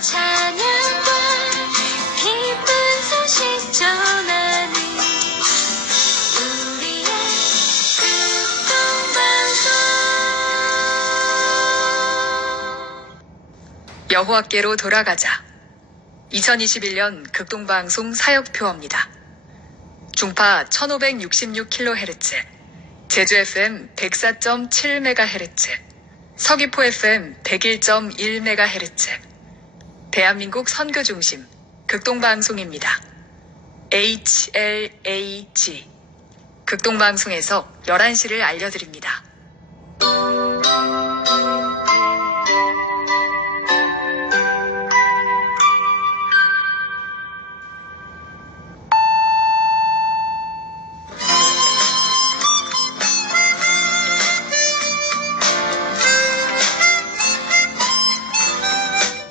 찬양과 기쁜 소식 전하는 우리의 극동방송. 여호와께로 돌아가자. 2021년 극동방송 사역표입니다. 중파 1566kHz, 제주 FM 104.7MHz, 서귀포 FM 101.1MHz, 대한민국 선교중심 극동방송입니다. HLAG 극동방송에서 11시를 알려드립니다.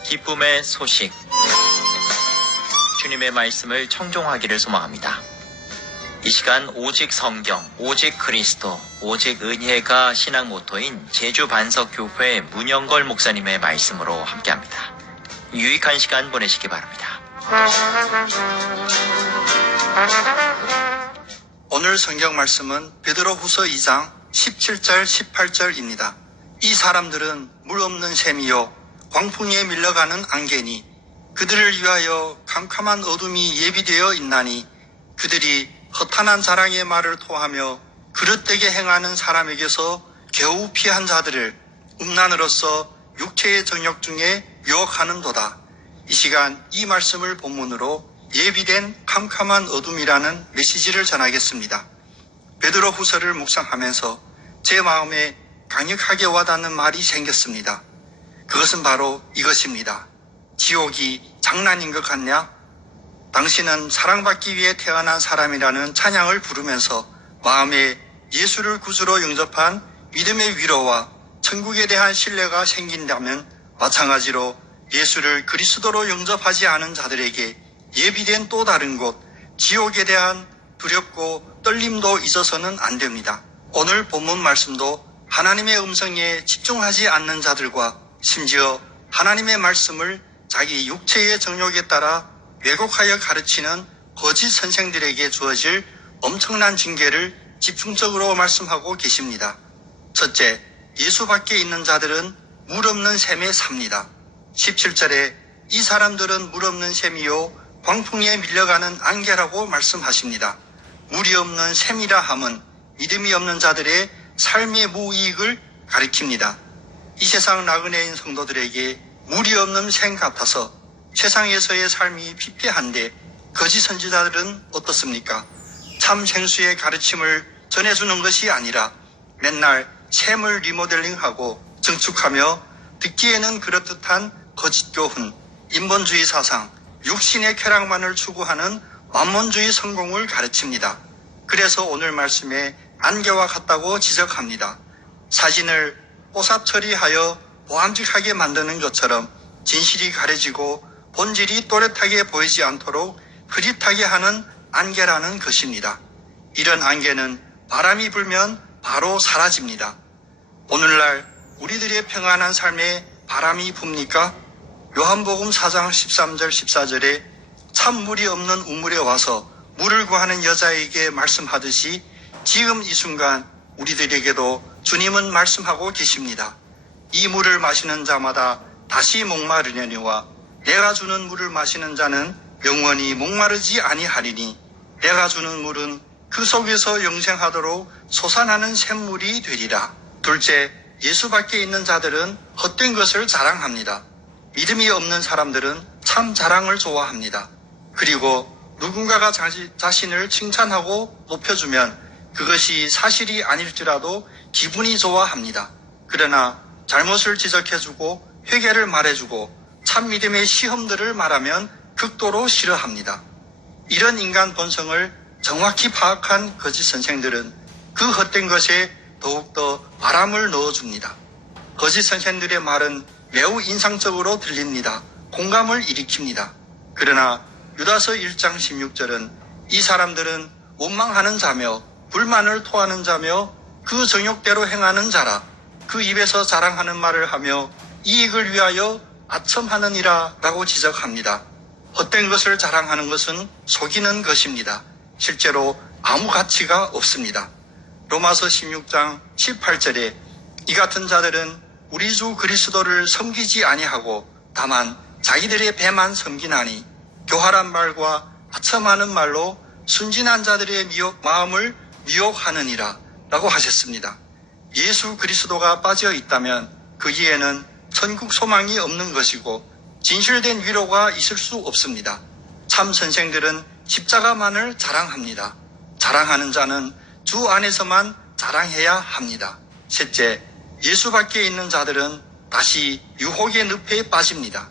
기쁨의 소식. 주님의 말씀을 청종하기를 소망합니다. 이 시간 오직 성경, 오직 그리스도, 오직 은혜가 신앙 모토인 제주 반석교회 문영걸 목사님의 말씀으로 함께합니다. 유익한 시간 보내시기 바랍니다. 오늘 성경 말씀은 베드로후서 2장 17절 18절입니다. 이 사람들은 물 없는 샘이요 광풍에 밀려가는 안개니 그들을 위하여 캄캄한 어둠이 예비되어 있나니 그들이 허탄한 자랑의 말을 토하며 그릇되게 행하는 사람에게서 겨우 피한 자들을 음란으로서 육체의 정욕 중에 유혹하는도다. 이 시간 이 말씀을 본문으로 예비된 캄캄한 어둠이라는 메시지를 전하겠습니다. 베드로 후서를 묵상하면서 제 마음에 강력하게 와닿는 말이 생겼습니다. 그것은 바로 이것입니다. 지옥이 장난인 것 같냐? 당신은 사랑받기 위해 태어난 사람이라는 찬양을 부르면서 마음에 예수를 구주로 영접한 믿음의 위로와 천국에 대한 신뢰가 생긴다면 마찬가지로 예수를 그리스도로 영접하지 않은 자들에게 예비된 또 다른 곳, 지옥에 대한 두렵고 떨림도 있어서는 안 됩니다. 오늘 본문 말씀도 하나님의 음성에 집중하지 않는 자들과 심지어 하나님의 말씀을 자기 육체의 정욕에 따라 왜곡하여 가르치는 거짓 선생들에게 주어질 엄청난 징계를 집중적으로 말씀하고 계십니다. 첫째, 예수 밖에 있는 자들은 물 없는 샘에 삽니다. 17절에 이 사람들은 물 없는 샘이요 광풍에 밀려가는 안개라고 말씀하십니다. 물이 없는 샘이라 함은 믿음이 없는 자들의 삶의 무이익을 가리킵니다. 이 세상 나그네인 성도들에게 물이 없는 샘 같아서 세상에서의 삶이 피폐한데 거짓 선지자들은 어떻습니까? 참 생수의 가르침을 전해주는 것이 아니라 맨날 샘을 리모델링하고 증축하며 듣기에는 그럴듯한 거짓 교훈, 인본주의 사상, 육신의 쾌락만을 추구하는 만몬주의 성공을 가르칩니다. 그래서 오늘 말씀에 안개와 같다고 지적합니다. 사진을 뽀삽 처리하여 보암직하게 만드는 것처럼 진실이 가려지고 본질이 또렷하게 보이지 않도록 흐릿하게 하는 안개라는 것입니다. 이런 안개는 바람이 불면 바로 사라집니다. 오늘날 우리들의 평안한 삶에 바람이 붑니까? 요한복음 4장 13절 14절에 찬물이 없는 우물에 와서 물을 구하는 여자에게 말씀하듯이 지금 이 순간 우리들에게도 주님은 말씀하고 계십니다. 이 물을 마시는 자마다 다시 목마르려니와 내가 주는 물을 마시는 자는 영원히 목마르지 아니하리니 내가 주는 물은 그 속에서 영생하도록 솟아나는 샘물이 되리라. 둘째, 예수 밖에 있는 자들은 헛된 것을 자랑합니다. 믿음이 없는 사람들은 참 자랑을 좋아합니다. 그리고 누군가가 자신을 칭찬하고 높여주면 그것이 사실이 아닐지라도 기분이 좋아합니다. 그러나 잘못을 지적해주고 회개를 말해주고 참 믿음의 시험들을 말하면 극도로 싫어합니다. 이런 인간 본성을 정확히 파악한 거짓 선생들은 그 헛된 것에 더욱더 바람을 넣어줍니다. 거짓 선생들의 말은 매우 인상적으로 들립니다. 공감을 일으킵니다. 그러나 유다서 1장 16절은 이 사람들은 원망하는 자며 불만을 토하는 자며 그 정욕대로 행하는 자라. 그 입에서 자랑하는 말을 하며 이익을 위하여 아첨하느니라 라고 지적합니다. 헛된 것을 자랑하는 것은 속이는 것입니다. 실제로 아무 가치가 없습니다. 로마서 16장 18절에 이 같은 자들은 우리 주 그리스도를 섬기지 아니하고 다만 자기들의 배만 섬기나니 교활한 말과 아첨하는 말로 순진한 자들의 마음을 미혹하느니라 라고 하셨습니다. 예수 그리스도가 빠져 있다면 거기에는 천국 소망이 없는 것이고 진실된 위로가 있을 수 없습니다. 참 선생들은 십자가만을 자랑합니다. 자랑하는 자는 주 안에서만 자랑해야 합니다. 셋째, 예수 밖에 있는 자들은 다시 유혹의 늪에 빠집니다.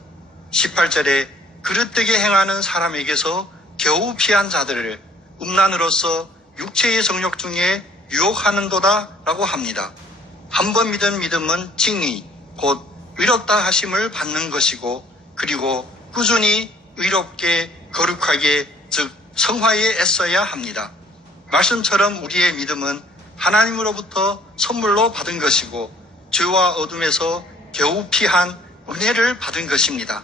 18절에 그릇되게 행하는 사람에게서 겨우 피한 자들을 음란으로서 육체의 정욕 중에 유혹하는도다 라고 합니다. 한 번 믿은 믿음은 칭의, 곧 의롭다 하심을 받는 것이고 그리고 꾸준히 의롭게 거룩하게 즉 성화에 애써야 합니다. 말씀처럼 우리의 믿음은 하나님으로부터 선물로 받은 것이고 죄와 어둠에서 겨우 피한 은혜를 받은 것입니다.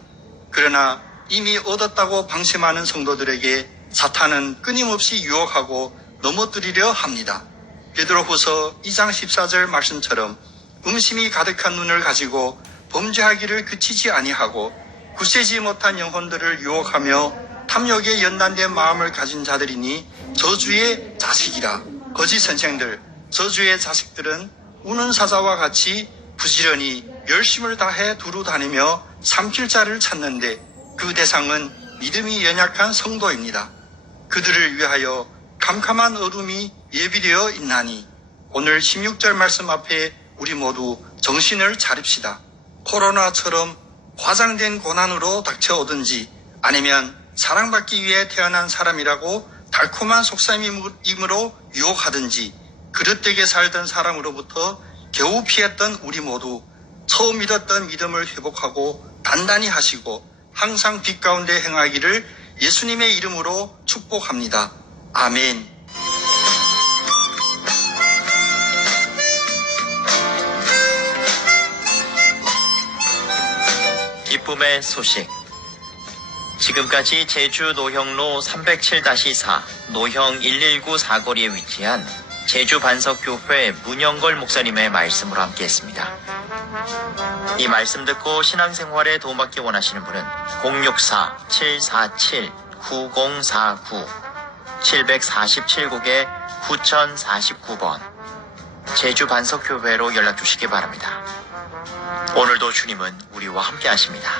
그러나 이미 얻었다고 방심하는 성도들에게 사탄은 끊임없이 유혹하고 넘어뜨리려 합니다. 베드로후서 2장 14절 말씀처럼 음심이 가득한 눈을 가지고 범죄하기를 그치지 아니하고 굳세지 못한 영혼들을 유혹하며 탐욕에 연단된 마음을 가진 자들이니 저주의 자식이라. 거짓 선생들, 저주의 자식들은 우는 사자와 같이 부지런히 열심을 다해 두루 다니며 삼킬 자를 찾는데 그 대상은 믿음이 연약한 성도입니다. 그들을 위하여 캄캄한 어둠이 예비되어 있나니 오늘 16절 말씀 앞에 우리 모두 정신을 차립시다. 코로나처럼 과장된 고난으로 닥쳐오든지 아니면 사랑받기 위해 태어난 사람이라고 달콤한 속삭임으로 유혹하든지 그릇되게 살던 사람으로부터 겨우 피했던 우리 모두 처음 믿었던 믿음을 회복하고 단단히 하시고 항상 빛 가운데 행하기를 예수님의 이름으로 축복합니다. 아멘. 기쁨의 소식. 지금까지 제주 노형로 307-4 노형 119 사거리에 위치한 제주 반석교회 문영걸 목사님의 말씀으로 함께했습니다. 이 말씀 듣고 신앙생활에 도움받기 원하시는 분은 064-747-9049 747국에 9049번 제주 반석교회로 연락 주시기 바랍니다. 오늘도 주님은 우리와 함께 하십니다.